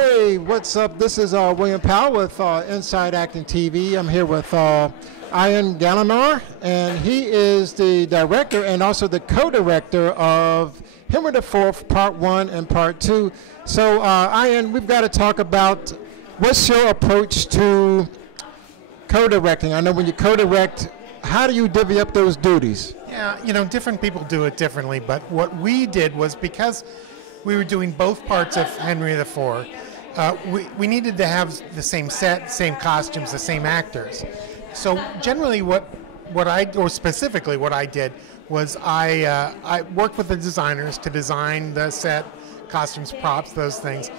Hey, what's up? This is William Powell with Inside Acting TV. I'm here with Ian Gallagher, and he is the director and also the co-director of Henry IV, Part 1 and Part 2. So, Ian, we've got to talk about what's your approach to co-directing. I know when you co-direct, how do you divvy up those duties? Yeah, different people do it differently, but what we did was because we were doing both parts of Henry IV, we needed to have the same set, same costumes, the same actors. So generally specifically what I did was I worked with the designers to design the set, costumes, props, those things.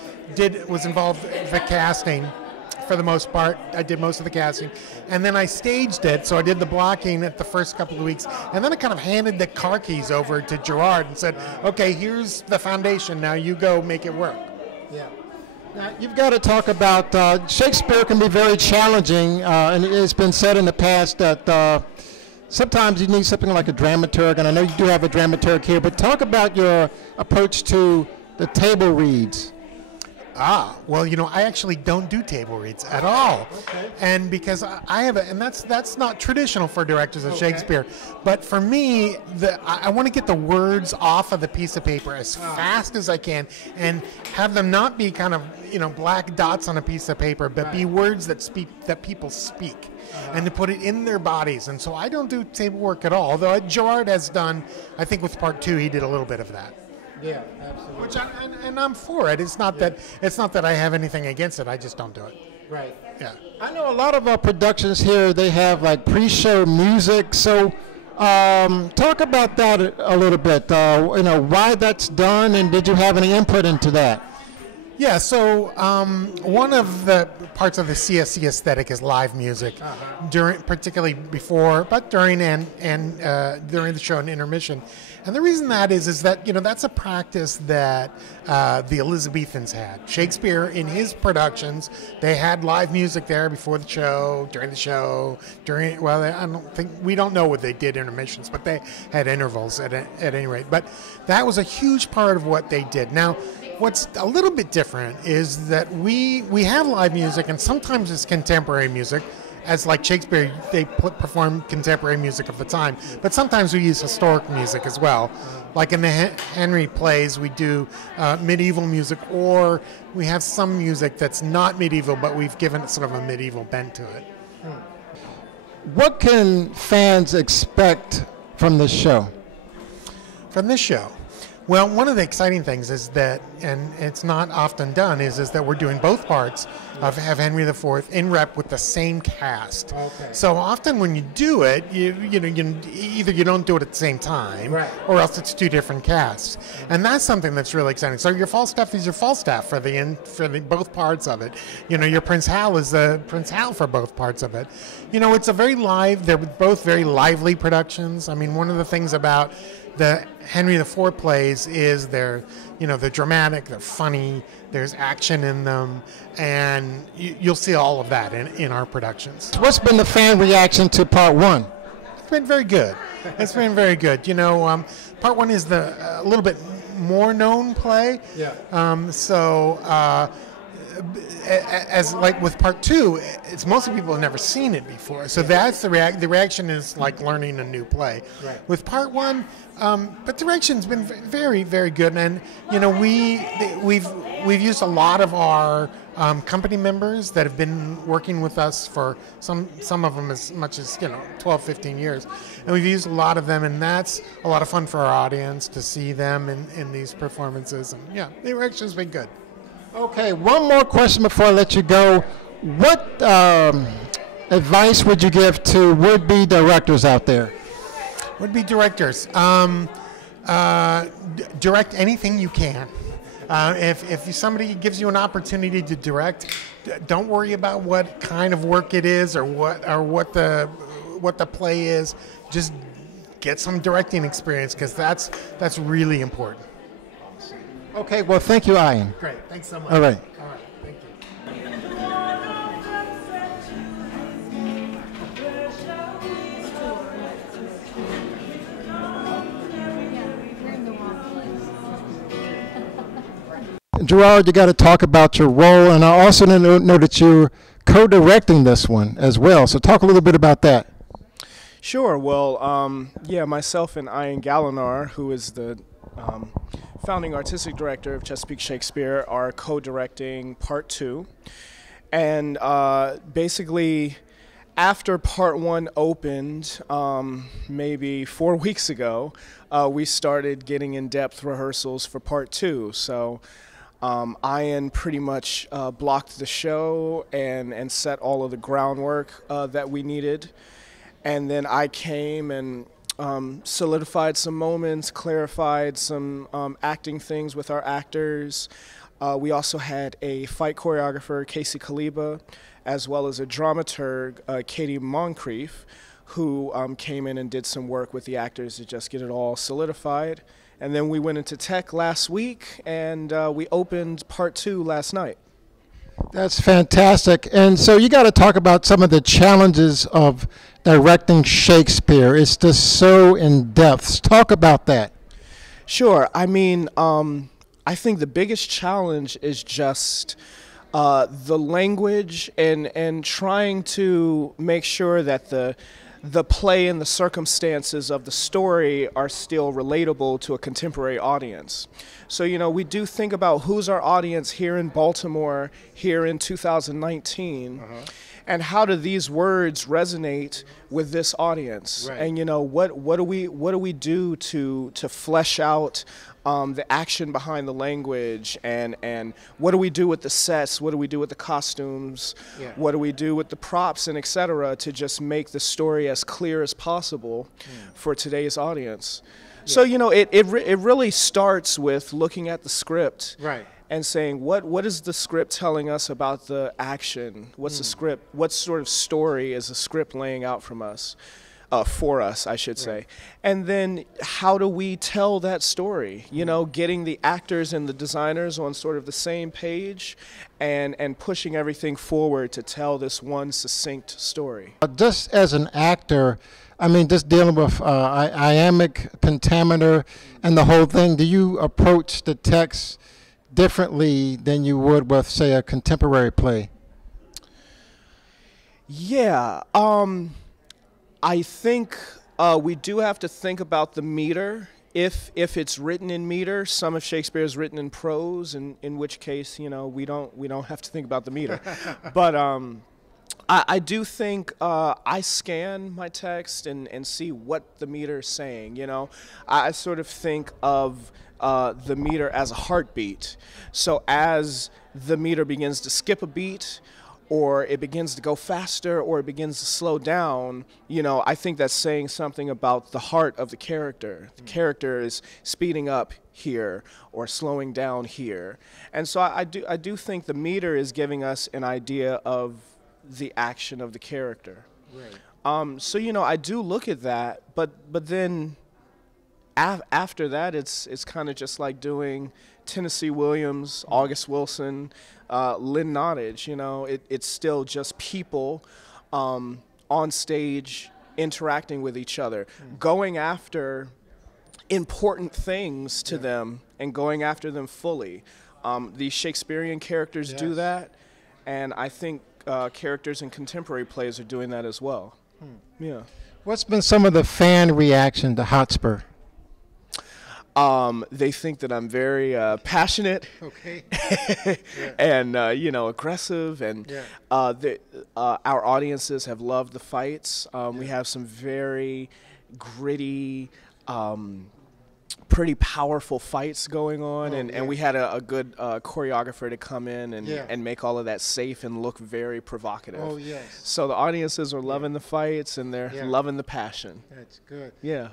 Was involved in the casting. For the most part, I did most of the casting, and then I staged it. So I did the blocking at the first couple of weeks, and then I kind of handed the car keys over to Gerard and said, "Okay, here's the foundation. Now you go make it work." Yeah. Now you've got to talk about Shakespeare can be very challenging, and it's been said in the past that sometimes you need something like a dramaturg, and I know you do have a dramaturg here. But talk about your approach to the table reads. Well, I actually don't do table reads at all. Okay. And because I have and that's not traditional for directors of Shakespeare, but for me, I want to get the words off of the piece of paper as fast as I can and have them not be kind of, black dots on a piece of paper, but be words that people speak. And to put it in their bodies. And so I don't do table work at all, although Gerard has done, I think with Part 2, he did a little bit of that. Yeah, absolutely. Which and I'm for it. It's not that I have anything against it. I just don't do it. Right. Yeah. I know a lot of our productions here. They have like pre-show music. So, talk about that a little bit. Why that's done, and did you have any input into that? Yeah, so one of the parts of the CSC aesthetic is live music, particularly before, but during and during the show and intermission. And the reason that is that that's a practice that the Elizabethans had. Shakespeare, in his productions, they had live music there before the show, during the show, we don't know what they did intermissions, but they had intervals at any rate. But that was a huge part of what they did. Now, what's a little bit different is that we have live music, and sometimes it's contemporary music, as like Shakespeare, they perform contemporary music of the time. But sometimes we use historic music as well. Like in the Henry plays, we do medieval music, or we have some music that's not medieval, but we've given it sort of a medieval bent to it. What can fans expect from this show? From this show? Well, one of the exciting things is that, and it's not often done, is that we're doing both parts of Henry IV in rep with the same cast. Okay. So often when you do it, either you don't do it at the same time, or else it's two different casts, and that's something that's really exciting. So your Falstaff is your Falstaff for both parts of it. Your Prince Hal is the Prince Hal for both parts of it. It's a very live. They're both very lively productions. I mean, one of the things about the Henry IV plays is they're dramatic, they're funny, there's action in them, and you'll see all of that in our productions. What's been the fan reaction to Part 1? It's been very good. It's been very good. Part 1 is a little bit more known play. Yeah. As like with Part 2, it's mostly people have never seen it before, so that's the reaction is like learning a new play. Right. With Part 1, but direction's been very, very good, and we've used a lot of our company members that have been working with us for some of them as much as 12, 15 years, and we've used a lot of them, and that's a lot of fun for our audience to see them in these performances, and the direction's been good. Okay, one more question before I let you go. What advice would you give to would-be directors out there? Would-be directors. Direct anything you can. If somebody gives you an opportunity to direct, don't worry about what kind of work it is or what the play is. Just get some directing experience, because that's really important. Okay, well, thank you, Ian. Great, thanks so much. All right. Thank you. Gerard, you got to talk about your role, and I also know that you're co-directing this one as well. So talk a little bit about that. Sure. Well, yeah, myself and Ian Gallinar, who is the founding artistic director of Chesapeake Shakespeare, are co-directing part 2. And basically, after part 1 opened, maybe 4 weeks ago, we started getting in-depth rehearsals for part 2. So Ian pretty much blocked the show and set all of the groundwork that we needed. And then I came and solidified some moments, clarified some acting things with our actors. We also had a fight choreographer, Casey Kaliba, as well as a dramaturg, Katie Moncrief, who came in and did some work with the actors to just get it all solidified. And then we went into tech last week, and we opened part 2 last night. That's fantastic. And so you got to talk about some of the challenges of directing Shakespeare. It's just so in-depth. Talk about that. Sure. I mean, I think the biggest challenge is just the language and trying to make sure that the play and the circumstances of the story are still relatable to a contemporary audience. So, you know, we do think about who's our audience here in Baltimore, here in 2019, and how do these words resonate with this audience? Right. And, you know, what do we do to flesh out the action behind the language, and what do we do with the sets, what do we do with the costumes, what do we do with the props and etc. to just make the story as clear as possible for today's audience. So, you know, it really starts with looking at the script and saying what is the script telling us about the action? What's the script? What sort of story is the script laying out from us? For us, I should say. And then how do we tell that story? You know, getting the actors and the designers on sort of the same page and pushing everything forward to tell this one succinct story. Just as an actor, I mean, just dealing with iambic pentameter and the whole thing, do you approach the text differently than you would with, say, a contemporary play? Yeah. I think we do have to think about the meter. If it's written in meter, some of Shakespeare is written in prose, in which case, you know, we don't have to think about the meter. But I do think I scan my text and see what the meter is saying. You know, I sort of think of the meter as a heartbeat. So as the meter begins to skip a beat, or it begins to go faster, or it begins to slow down, you know, I think that's saying something about the heart of the character. The character is speeding up here or slowing down here. And so I do think the meter is giving us an idea of the action of the character. Right. So, you know, I do look at that, but then after that, it's kind of just like doing Tennessee Williams, August Wilson, Lynn Nottage. You know, it's still just people on stage interacting with each other, going after important things to them and going after them fully. These Shakespearean characters do that, and I think characters in contemporary plays are doing that as well. Yeah. What's been some of the fan reaction to Hotspur? They think that I'm very passionate, and you know, aggressive, and our audiences have loved the fights. We have some very gritty, pretty powerful fights going on, and we had a good choreographer to come in and make all of that safe and look very provocative. Oh, yes. So the audiences are loving the fights, and they're loving the passion. That's good. Yeah.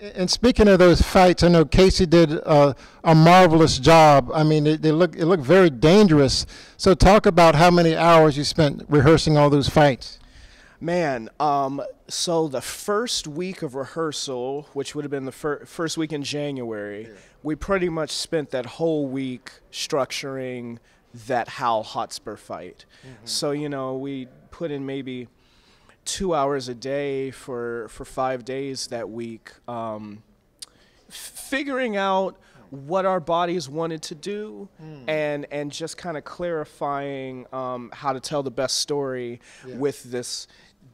And speaking of those fights, I know Casey did a marvelous job. I mean, it looked very dangerous. So talk about how many hours you spent rehearsing all those fights. Man, so the first week of rehearsal, which would have been the first week in January, we pretty much spent that whole week structuring that Hal Hotspur fight. So, you know, we put in maybe 2 hours a day for 5 days that week, figuring out what our bodies wanted to do, and just kind of clarifying how to tell the best story with this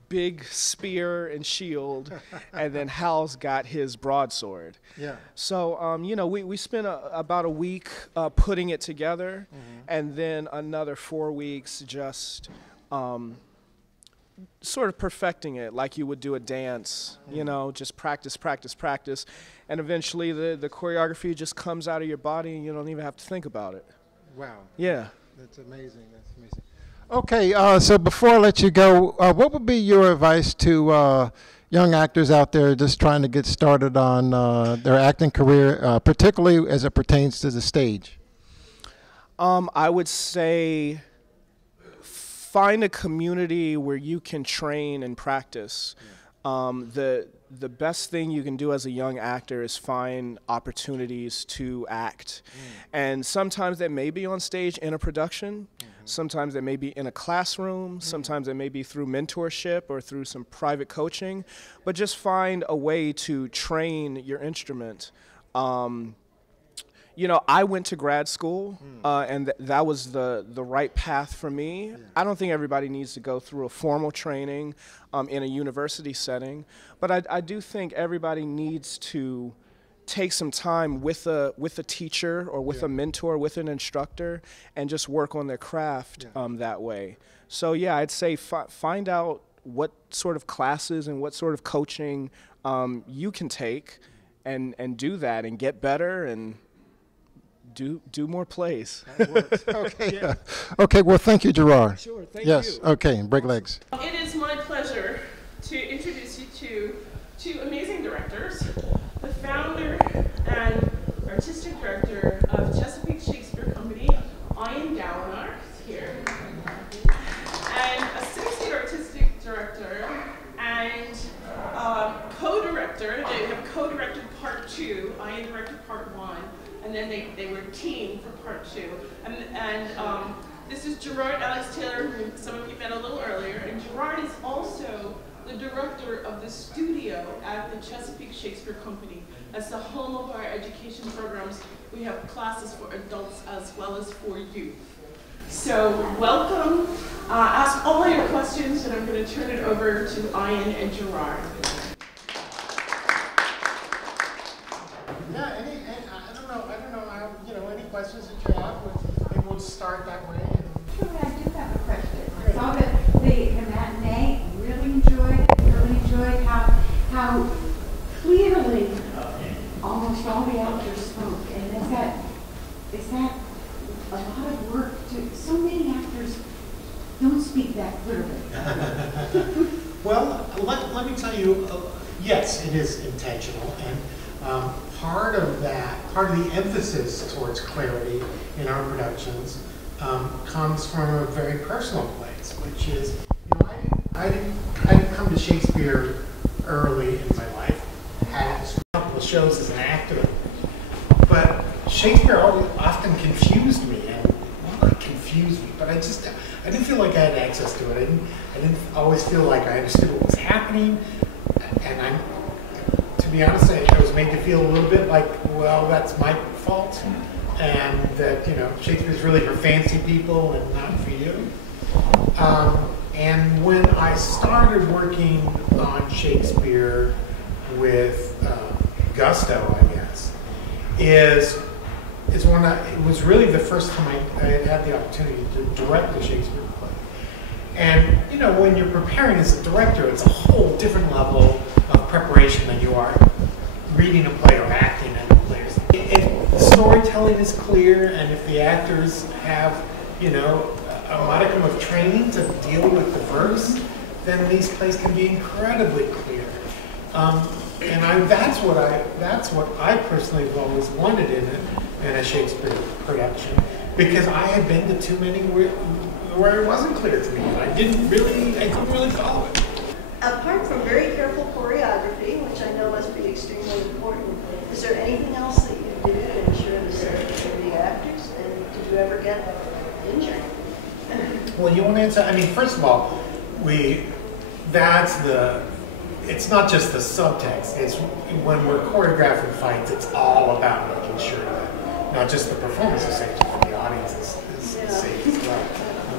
big spear and shield, and then Hal's got his broadsword. Yeah. So, you know, we spent about a week putting it together, and then another 4 weeks just sort of perfecting it like you would do a dance, you know, just practice, practice, practice. And eventually the choreography just comes out of your body and you don't even have to think about it. Wow. Yeah. That's amazing. That's amazing. Okay, so before I let you go, what would be your advice to young actors out there just trying to get started on their acting career, particularly as it pertains to the stage? I would say find a community where you can train and practice. The best thing you can do as a young actor is find opportunities to act. And sometimes that may be on stage in a production, sometimes that may be in a classroom, sometimes it may be through mentorship or through some private coaching, but just find a way to train your instrument. You know, I went to grad school, and that was the right path for me. I don't think everybody needs to go through a formal training in a university setting, but I do think everybody needs to take some time with a teacher or with a mentor, with an instructor, and just work on their craft that way. So yeah, I'd say find out what sort of classes and what sort of coaching you can take, and do that and get better and do more plays. Okay. Okay. Well, thank you, Gerard. Sure. Thank yes. you. Okay. Break legs. It is my pleasure to introduce you to two amazing directors, the founder and artistic director of Chesapeake Shakespeare Company, Ian Gallagher, here, and associate artistic director and co-director. They have co-directed part 2. Ian directed part 1. And then they were teamed for part 2. And this is Gerard Alex Taylor, who some of you met a little earlier. And Gerard is also the director of the studio at the Chesapeake Shakespeare Company. As the home of our education programs, we have classes for adults as well as for youth. So welcome. Ask all your questions, and I'm going to turn it over to Ian and Gerard. Yeah, any questions that you have? Maybe we'll start that way. Sure, I do have a question. I saw the matinee, really enjoyed how clearly almost all the actors spoke. And is that a lot of work to, so many actors don't speak that clearly. Well, let me tell you, yes, it is intentional, and part of the emphasis towards clarity in our productions comes from a very personal place, which is, you know, I didn't come to Shakespeare early in my life. I had a couple of shows as an actor, but Shakespeare often confused me, and well, not confused me, but I didn't feel like I had access to it. I didn't always feel like I understood what was happening, and to be honest, I was made to feel a little bit like, well, that's my fault, and that, you know, Shakespeare's really for fancy people and not for you. And when I started working on Shakespeare with gusto, I guess, is when it was really the first time I had the opportunity to direct a Shakespeare play. And, you know, when you're preparing as a director, it's a whole different level of preparation than you are reading a play or acting in a play. If the storytelling is clear, and if the actors have, you know, a modicum of training to deal with the verse, then these plays can be incredibly clear. And that's what I personally have always wanted in a Shakespeare production, because I had been to too many where it wasn't clear to me. I couldn't really follow it. Apart from very careful choreography, which I know must be extremely important, is there anything else that you do to ensure the safety of the actors? And did you ever get injured? Well, you want to answer? I mean, first of all, it's not just the subtext. It's when we're choreographing fights, it's all about making sure that not just the performance is safe, but the audience is safe as well.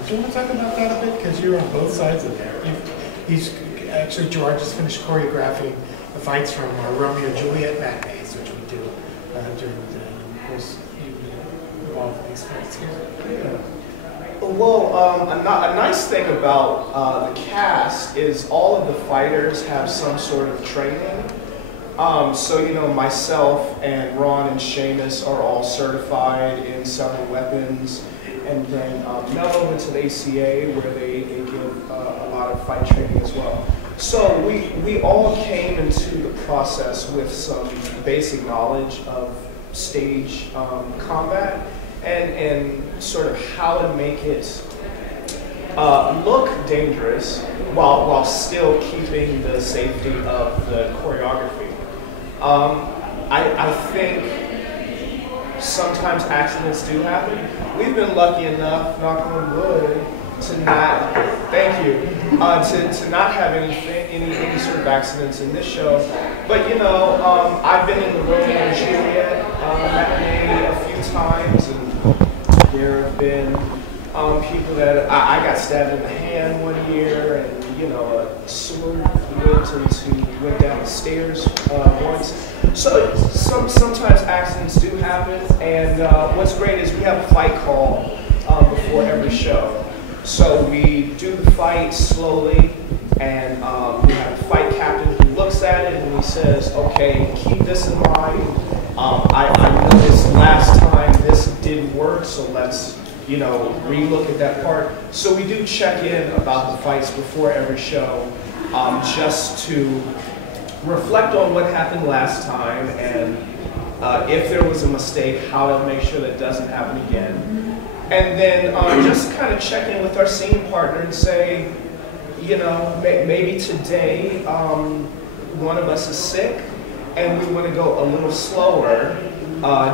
Do you want to talk about that a bit? Because you're on both sides of there. He's actually, Gerard just finished choreographing the fights from Romeo and Juliet matinees, which we do during the course. You involved in these fights here. Yeah. Well, a nice thing about the cast is all of the fighters have some sort of training. So, you know, myself and Ron and Seamus are all certified in several weapons. And then Mello went to the ACA where they give a lot of fight training as well. So we all came into the process with some basic knowledge of stage combat and sort of how to make it look dangerous while still keeping the safety of the choreography. I think sometimes accidents do happen. We've been lucky enough, knock on wood, to not, thank you, to not have any sort of accidents in this show. But you know, I've been in the Romeo and Juliet matinee a few times, and there have been people that I got stabbed in the hand one year, and you know, a sword went down the stairs once. So sometimes accidents do happen, and what's great is we have a fight call before every show. So we do the fight slowly, and we have a fight captain who looks at it and he says, okay, keep this in mind. I noticed last time this didn't work, so let's, you know, re-look at that part. So we do check in about the fights before every show, just to reflect on what happened last time, and if there was a mistake, how to make sure that doesn't happen again. And then just kind of check in with our scene partner and say, you know, maybe today one of us is sick and we want to go a little slower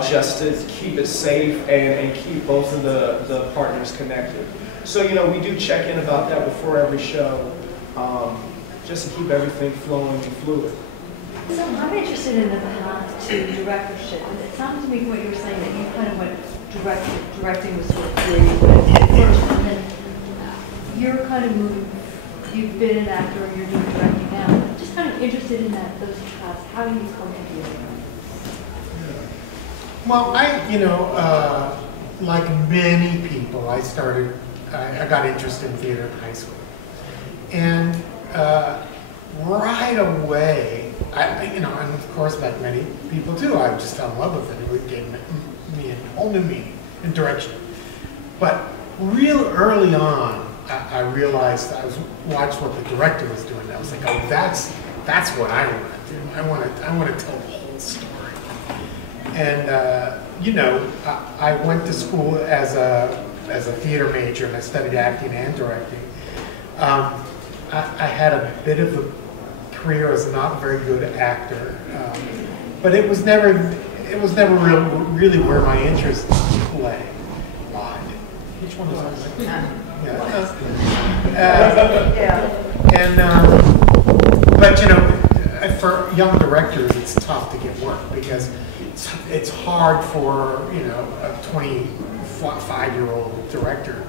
just to keep it safe and keep both of the partners connected. So, you know, we do check in about that before every show, just to keep everything flowing and fluid. So I'm interested in the path to directorship. And it sounded to me from what you were saying that you kind of went directing was sort of where you went first, and then you're kind of moving. You've been an actor and you're doing directing now. I'm just kind of interested in those paths. How do you come together? Well, you know, like many people, I got interested in theater in high school, and right away, you know, and of course, like many people do, I just fell in love with it. It gave me a whole new meaning and direction. But real early on, I realized I watched what the director was doing. I was like, oh, that's what I want to do. I want to tell the whole story. And you know, I went to school as a theater major, and I studied acting and directing. I had a bit of a career as a not very good actor, but it was never really where my interests lay. Which one is that? But you know, for young directors, it's tough to get work because it's hard for, you know, a 25-year-old director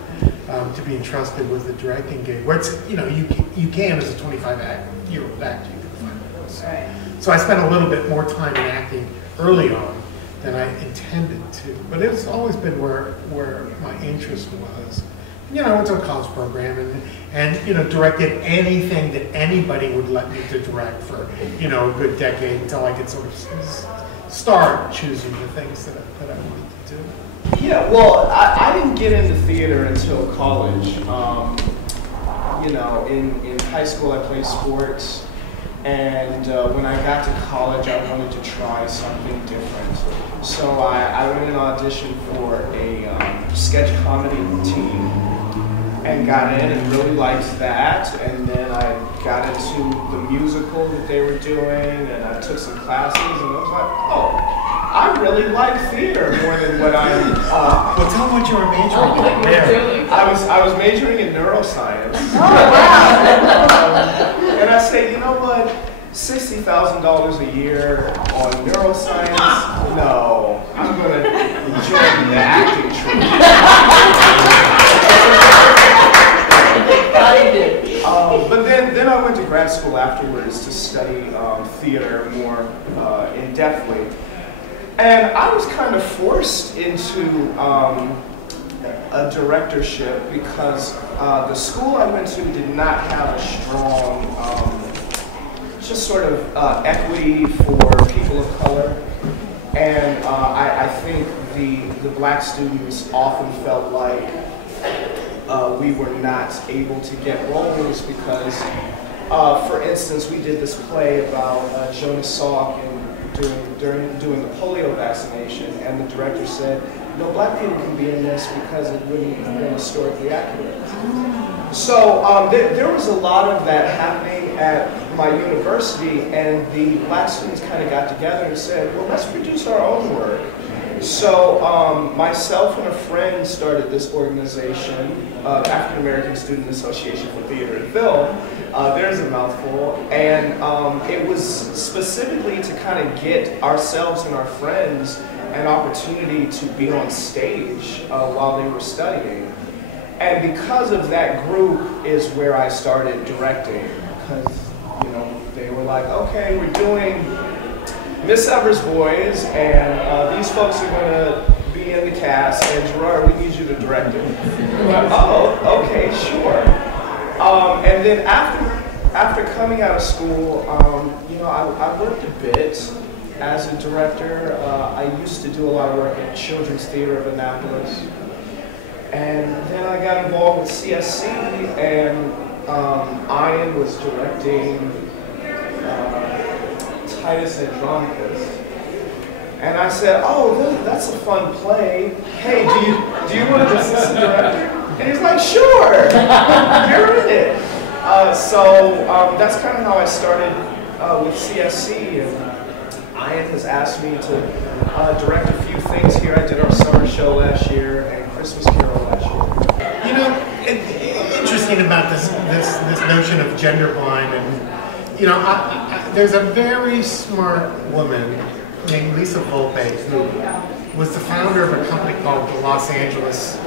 to be entrusted with a directing gig. Where it's, you know, you can as a 25-year-old actor, you can find roles. Right. So I spent a little bit more time in acting early on than I intended to, but it's always been where my interest was. You know, I went to a college program and you know, directed anything that anybody would let me to direct for, you know, a good decade until I could sort of start choosing the things that I wanted to do. Yeah, well, I didn't get into theater until college. You know, in high school I played sports, and when I got to college I wanted to try something different. So I went and auditioned for a sketch comedy team and got in and really liked that, and then I got into the musical that they were doing, and I took some classes, and I was like, oh, I really like theater more than what I'm. Well, tell them what you were majoring in there. I was majoring in neuroscience. Oh, wow. And I said, you know what? $60,000 a year on neuroscience? No, I'm gonna join the acting troupe. But then I went to grad school afterwards to study theater more in-depthly. And I was kind of forced into a directorship because the school I went to did not have a strong just sort of equity for people of color. And I think the black students often felt like we were not able to get roles because, for instance, we did this play about Jonas Salk doing the polio vaccination, and the director said, no, black people can be in this because it wouldn't have been historically accurate. So there was a lot of that happening at my university, and the black students kind of got together and said, well, let's produce our own work. So myself and a friend started this organization, African American Student Association for Theater and Film. There's a mouthful. And it was specifically to kind of get ourselves and our friends an opportunity to be on stage while they were studying. And because of that group is where I started directing. Because, you know, they were like, okay, we're doing Miss Evers Boys, and these folks are going to be in the cast, and Gerard, we need you to direct it. Like, oh, okay, sure. And then after coming out of school, you know, I worked a bit as a director. I used to do a lot of work at Children's Theater of Annapolis. And then I got involved with CSC, and Ian was directing Titus Andronicus. And I said, oh, that's a fun play. Hey, do you want to be assistant director? And he's like, sure, you're in it. So that's kind of how I started with CSC. And Ian has asked me to direct a few things here. I did our summer show last year and Christmas Carol last year. You know, interesting about this notion of gender blind, and you know, there's a very smart woman named Lisa Volpe who was the founder of a company called the Los Angeles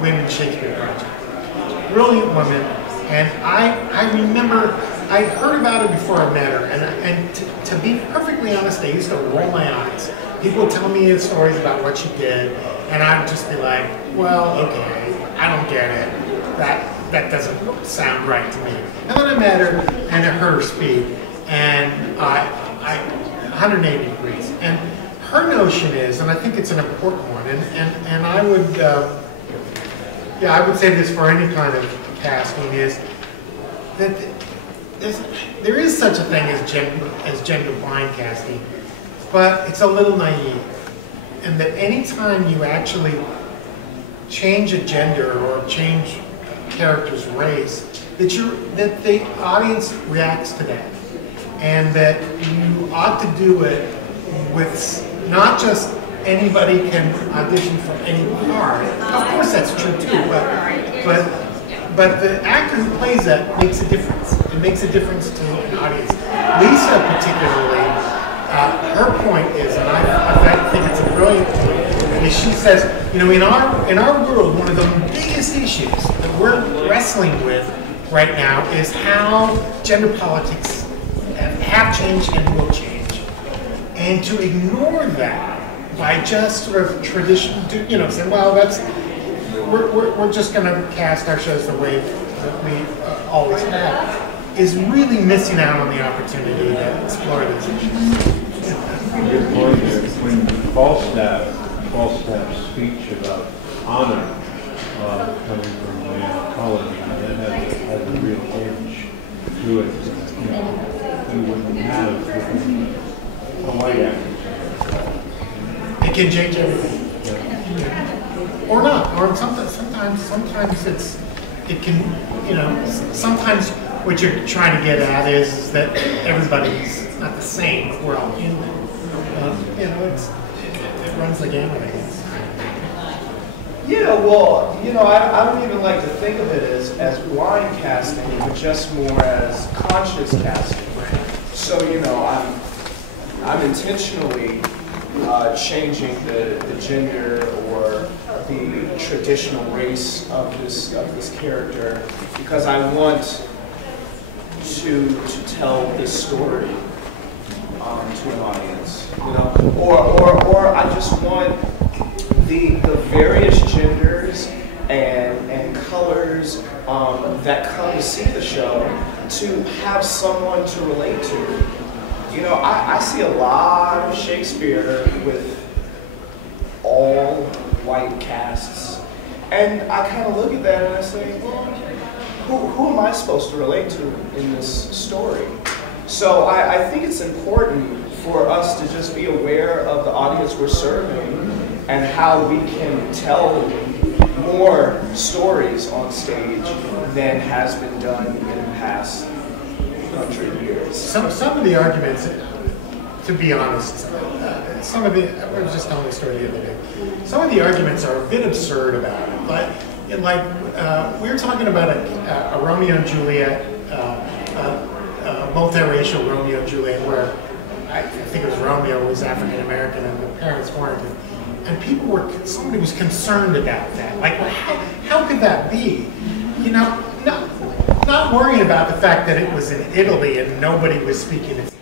Women's Shakespeare Project. Brilliant woman, and I remember I heard about her before I met her, and to be perfectly honest, I used to roll my eyes. People would tell me stories about what she did, and I'd just be like, well, okay, I don't get it. That doesn't sound right to me. And then I met her and I heard her speak, and I 180 degrees. And her notion is, and I think it's an important one, and I would, I would say this for any kind of casting, is that there is such a thing as gender blind casting, but it's a little naive. And that anytime you actually change a gender or change a character's race, that the audience reacts to that. And that you ought to do it with not just anybody can audition for any part. Of course that's true too, but the actor who plays that makes a difference. It makes a difference to an audience. Lisa particularly, her point is, and I think it's a brilliant point, is she says, you know, in our world, one of the biggest issues that we're wrestling with right now is how gender politics have changed and will change. And to ignore that by just sort of tradition, you know, saying, well, we're just going to cast our shows the way that we always have, is really missing out on the opportunity to explore these issues. Good point there. When Falstaff's speech about honor coming from a man of color, that has a real edge to it. You know, you wouldn't have with a white actor. It can change everything. Yeah. Or not. Or sometimes it can, you know, sometimes what you're trying to get at is that everybody's not the same, but we're all human. You know, it runs the gamut, I guess. Yeah, well, you know, I don't even like to think of it as blind casting, but just more as conscious casting. So, you know, I'm intentionally changing the gender or the traditional race of this character, because I want to tell this story to an audience, you know, or I just want the various genders and colors that come to see the show to have someone to relate to. You know, I see a lot of Shakespeare with all white casts, and I kind of look at that and I say, well, who am I supposed to relate to in this story? So I think it's important for us to just be aware of the audience we're serving and how we can tell more stories on stage than has been done in the past 100 years. Some of the arguments, to be honest, some of the, I was just telling a story the other day, some of the arguments are a bit absurd about it. Like we were talking about a Romeo and Juliet, multiracial Romeo and Juliet, where I think it was Romeo was African American and the parents weren't. And people were, somebody was concerned about that. Like, well, how could that be? You know, not worrying about the fact that it was in Italy and nobody was speaking Italian.